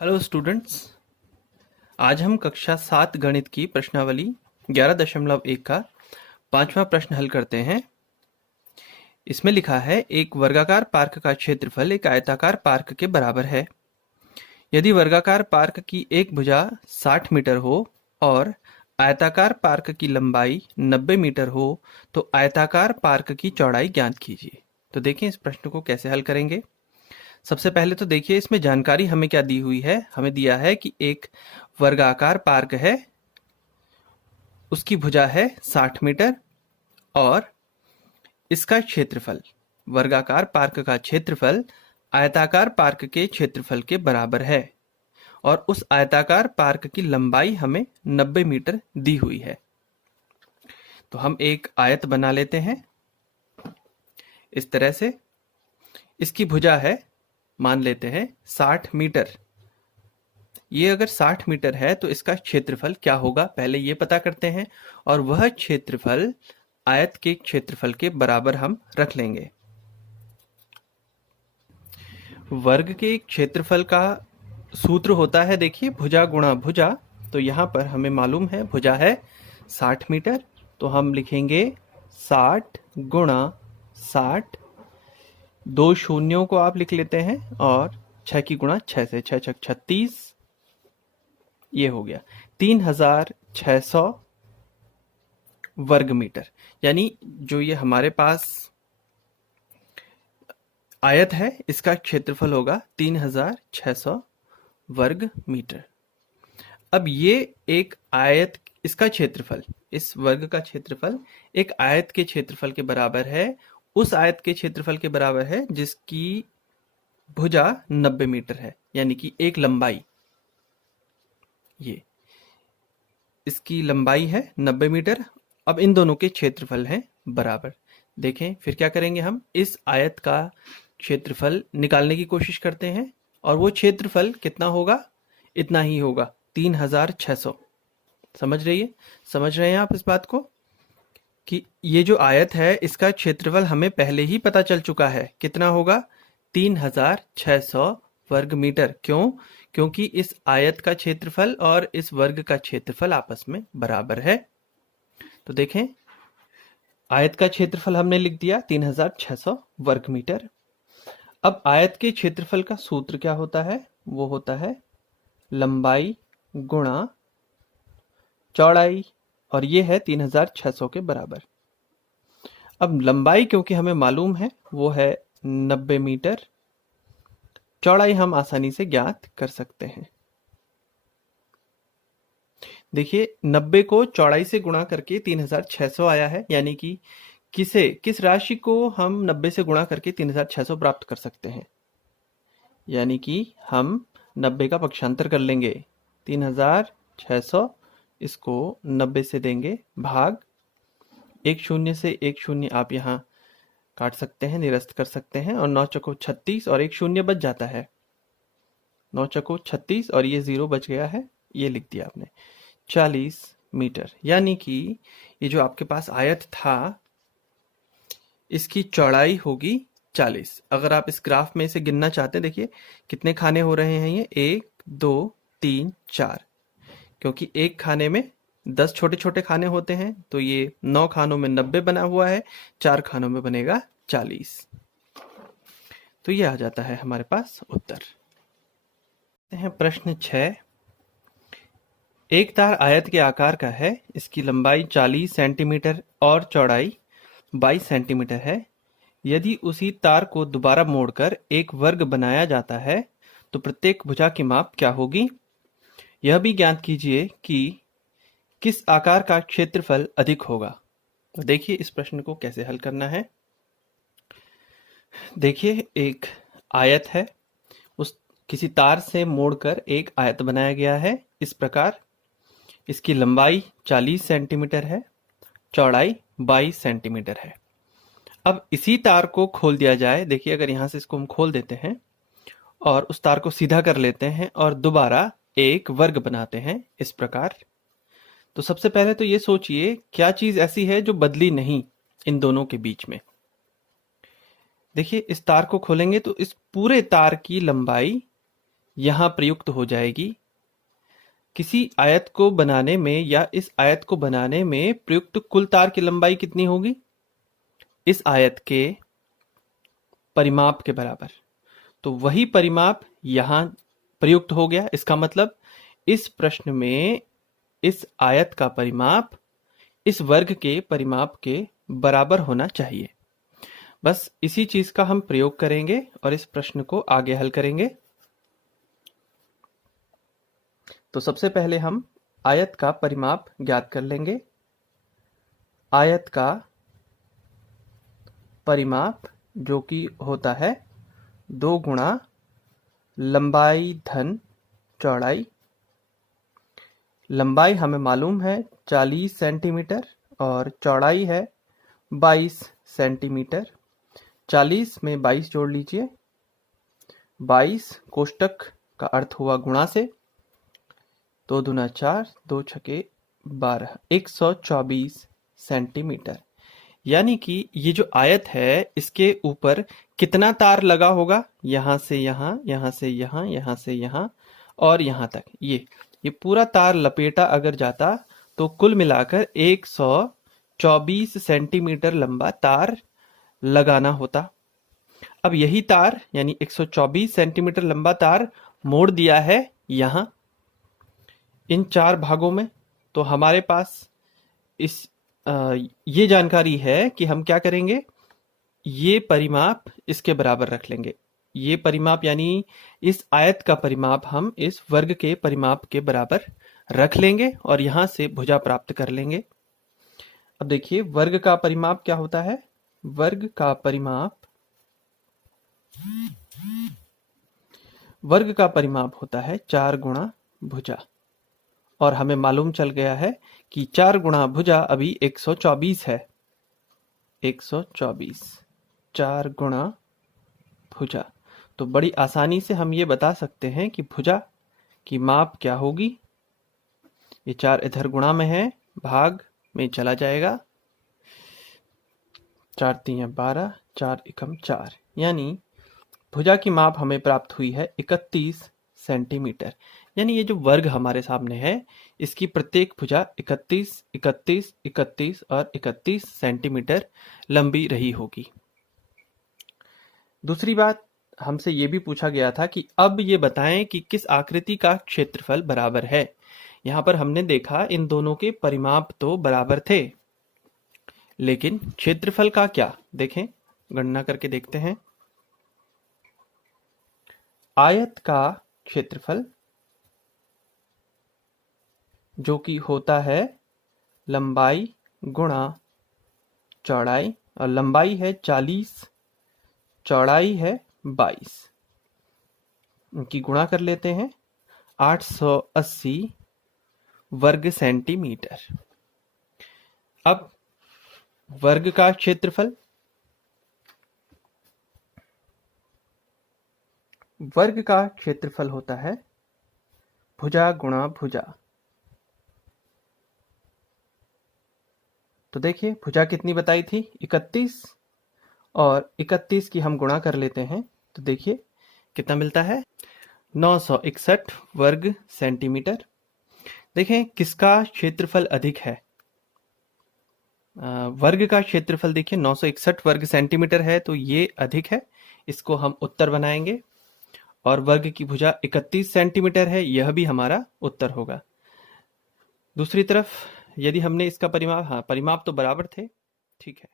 Hello students. आज हम कक्षा 7 गणित की प्रश्नावली 11.1 का 5वां प्रश्न हल करते हैं। इसमें लिखा है एक वर्गाकार पार्क का क्षेत्रफल एक आयताकार पार्क के बराबर है। यदि वर्गाकार पार्क की एक भुजा 60 मीटर हो और आयताकार पार्क की लंबाई 90 मीटर हो तो आयताकार पार्क की चौड़ाई ज्ञात कीजिए। तो देखिए इस प्रश्न को कैसे हल करेंगे। सबसे पहले तो देखिए इसमें जानकारी हमें क्या दी हुई है। हमें दिया है कि एक वर्गाकार पार्क है, उसकी भुजा है 60 मीटर और इसका क्षेत्रफल, वर्गाकार पार्क का क्षेत्रफल आयताकार पार्क के क्षेत्रफल के बराबर है और उस आयताकार पार्क की लंबाई हमें 90 मीटर दी हुई है। तो हम एक आयत बना लेते हैं इस तरह से। इसकी भुजा है, मान लेते हैं 60 मीटर। ये अगर 60 मीटर है तो इसका क्षेत्रफल क्या होगा, पहले ये पता करते हैं और वह क्षेत्रफल आयत के क्षेत्रफल के बराबर हम रख लेंगे। वर्ग के क्षेत्रफल का सूत्र होता है, देखिए भुजा गुणा भुजा। तो यहाँ पर हमें मालूम है भुजा है 60 मीटर, तो हम लिखेंगे 60 गुणा 60। दो शून्यों को आप लिख लेते हैं और 6 की गुणा 6 से 6 6 36, ये हो गया 3600 वर्ग मीटर। यानी जो ये हमारे पास आयत है इसका क्षेत्रफल होगा 3600 वर्ग मीटर। अब ये एक आयत, इसका क्षेत्रफल, इस वर्ग का क्षेत्रफल एक आयत के क्षेत्रफल के बराबर है, उस आयत के क्षेत्रफल के बराबर है जिसकी भुजा 90 मीटर है, यानी कि एक लंबाई, ये इसकी लंबाई है 90 मीटर। अब इन दोनों के क्षेत्रफल हैं बराबर। देखें फिर क्या करेंगे, हम इस आयत का क्षेत्रफल निकालने की कोशिश करते हैं और वो क्षेत्रफल कितना होगा, इतना ही होगा 3600। समझ रहे हैं आप इस बात को कि ये जो आयत है इसका क्षेत्रफल हमें पहले ही पता चल चुका है, कितना होगा 3600 वर्ग मीटर। क्यों? क्योंकि इस आयत का क्षेत्रफल और इस वर्ग का क्षेत्रफल आपस में बराबर है। तो देखें आयत का क्षेत्रफल हमने लिख दिया 3600 वर्ग मीटर। अब आयत के क्षेत्रफल का सूत्र क्या होता है, वो होता है लंबाई गुणा चौड़ाई, और ये है 3600 के बराबर। अब लंबाई क्योंकि हमें मालूम है वो है 90 मीटर, चौड़ाई हम आसानी से ज्ञात कर सकते हैं। देखिए 90 को चौड़ाई से गुणा करके 3600 आया है, यानी कि किस राशि को हम 90 से गुणा करके 3600 प्राप्त कर सकते हैं, यानी कि हम 90 का पक्षांतर कर लेंगे। 3600 इसको 90 से देंगे भाग, एक शून्य से एक शून्य आप यहाँ काट सकते हैं, निरस्त कर सकते हैं, और 9 चौको 36 और एक शून्य बच जाता है। 9 चौको 36 और ये 0 बच गया है, ये लिख दिया आपने 40 मीटर। यानी कि ये जो आपके पास आयत था इसकी चौड़ाई होगी 40। अगर आप इस ग्राफ में इसे गिनना चाहते हैं, देखिए कितने खाने हो रहे हैं, ये 1 2 3 4, क्योंकि एक खाने में 10 छोटे छोटे खाने होते हैं, तो ये 9 खानों में 90 बना हुआ है, 4 खानों में बनेगा 40। तो ये आ जाता है हमारे पास उत्तर। प्रश्न 6। एक तार आयत के आकार का है, इसकी लंबाई 40 सेंटीमीटर और चौड़ाई 22 सेंटीमीटर है। यदि उसी तार को दोबारा मोड़कर एक वर्ग बनाया जाता है तो प्रत्येक भुजा की माप क्या होगी। यह भी ज्ञात कीजिए कि किस आकार का क्षेत्रफल अधिक होगा। तो देखिए इस प्रश्न को कैसे हल करना है। देखिए एक आयत है, उस किसी तार से मोड़कर एक आयत बनाया गया है इस प्रकार। इसकी लंबाई 40 सेंटीमीटर है, चौड़ाई 22 सेंटीमीटर है। अब इसी तार को खोल दिया जाए, देखिए अगर यहाँ से इसको हम खोल देते हैं और उस तार को सीधा कर लेते हैं और दोबारा एक वर्ग बनाते हैं इस प्रकार, तो सबसे पहले तो ये सोचिए क्या चीज ऐसी है जो बदली नहीं इन दोनों के बीच में। देखिए इस तार को खोलेंगे तो इस पूरे तार की लंबाई यहां प्रयुक्त हो जाएगी। किसी आयत को बनाने में या इस आयत को बनाने में प्रयुक्त कुल तार की लंबाई कितनी होगी? इस आयत के परिमाप के बराबर। तो वही परिमाप यहां प्रयुक्त हो गया। इसका मतलब इस प्रश्न में इस आयत का परिमाप इस वर्ग के परिमाप के बराबर होना चाहिए। बस इसी चीज का हम प्रयोग करेंगे और इस प्रश्न को आगे हल करेंगे। तो सबसे पहले हम आयत का परिमाप ज्ञात कर लेंगे। आयत का परिमाप जो कि होता है 2 गुणा लंबाई धन चौड़ाई। लंबाई हमें मालूम है 40 सेंटीमीटर और चौड़ाई है 22 सेंटीमीटर। 40 में 22 जोड़ लीजिए। 22 कोष्टक का अर्थ हुआ गुणा से। 2 दूना 4, 2 छके 12, 124 सेंटीमीटर। यानी कि ये जो आयत है इसके ऊपर कितना तार लगा होगा? यहां से यहां, यहां से यहां, यहां से यहां और यहां तक। ये पूरा तार लपेटा अगर जाता तो कुल मिलाकर 124 सेंटीमीटर लंबा तार लगाना होता। अब यही तार यानी 124 सेंटीमीटर लंबा तार मोड़ दिया है यहां इन 4 भागों में। तो हमारे पास ये जानकारी है कि हम क्या करेंगे, ये परिमाप इसके बराबर रख लेंगे। ये परिमाप यानी इस आयत का परिमाप हम इस वर्ग के परिमाप के बराबर रख लेंगे और यहां से भुजा प्राप्त कर लेंगे। अब देखिए वर्ग का परिमाप क्या होता है। वर्ग का परिमाप होता है 4 गुणा भुजा। और हमें मालूम चल गया है कि 4 गुणा भुजा अभी 124 है। 124 4 गुणा भुजा। तो बड़ी आसानी से हम ये बता सकते हैं कि भुजा की माप क्या होगी। ये 4 इधर गुणा में है, भाग में चला जाएगा। 4 3 12, 4 एकम 4, यानी भुजा की माप हमें प्राप्त हुई है 31 सेंटीमीटर। यानी ये जो वर्ग हमारे सामने है इसकी प्रत्येक भुजा 31, 31, 31 और 31 सेंटीमीटर लंबी रही होगी। दूसरी बात हमसे ये भी पूछा गया था कि अब ये बताएं कि किस आकृति का क्षेत्रफल बराबर है। यहां पर हमने देखा इन दोनों के परिमाप तो बराबर थे, लेकिन क्षेत्रफल का क्या, देखें गणना करके देखते हैं। आयत का क्षेत्रफल जो कि होता है लंबाई गुणा चौड़ाई, और लंबाई है 40, चौड़ाई है 22, इनकी गुणा कर लेते हैं 880 वर्ग सेंटीमीटर। अब वर्ग का क्षेत्रफल, वर्ग का क्षेत्रफल होता है भुजा गुणा भुजा। तो देखिए भुजा कितनी बताई थी 31, और 31 की हम गुणा कर लेते हैं तो देखिए कितना मिलता है 961 वर्ग सेंटीमीटर। देखें किसका क्षेत्रफल अधिक है। वर्ग का क्षेत्रफल देखिए 961 वर्ग सेंटीमीटर है तो ये अधिक है, इसको हम उत्तर बनाएंगे। और वर्ग की भुजा 31 सेंटीमीटर है, यह भी हमारा उत्तर होगा। दूसरी तरफ यदि हमने इसका परिमाप, परिमाप तो बराबर थे, ठीक है।